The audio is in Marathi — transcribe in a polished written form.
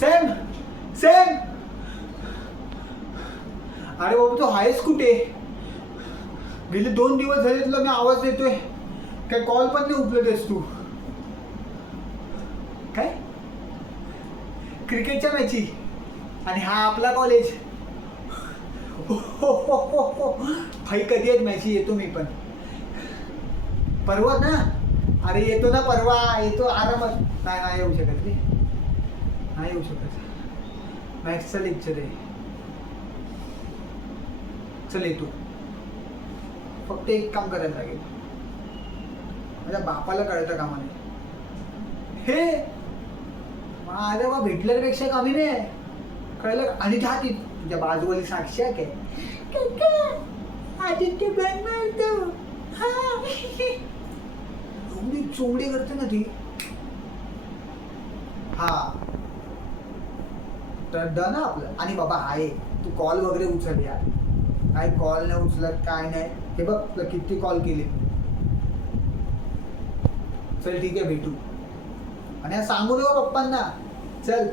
सॅम सॅम, अरे बाबा तू आहेस कुठे? गेले 2 दिवस झाले तुला मी आवाज देतोय, काय कॉल पण नाही उचलतेस तू. काय क्रिकेटच्या मॅची आणि हा आपला कॉलेज. भाई कधी आहेत मॅची? येतो मी पण परवा ना. अरे येतो ना परवा, येतो आरामात. नाही येऊ शकत रे, नाही येऊ शकत. मॅथ्सचा लेक्चर आहे. चल येतो. फक्त एक काम करायला लागेल, माझ्या बापाला कळतं कामा नाही. हे माझ्या बा भेटल्यापेक्षा कमी नाही, कळलं? आणि हा ती तुझ्या बाजूवाली साक्षी आहे काय, आदित्य बॅन मारतो. एवढी चोंगडी करते ना ती. हा तर डन आपलं. आणि बाबा आहे, तू कॉल वगैरे उचल यार. काय कॉल नाही उचलत, काय नाही. हे बघ तुला किती कॉल केले. चल ठीक आहे, भेटू. आणि सांगू नको पप्पांना. चल.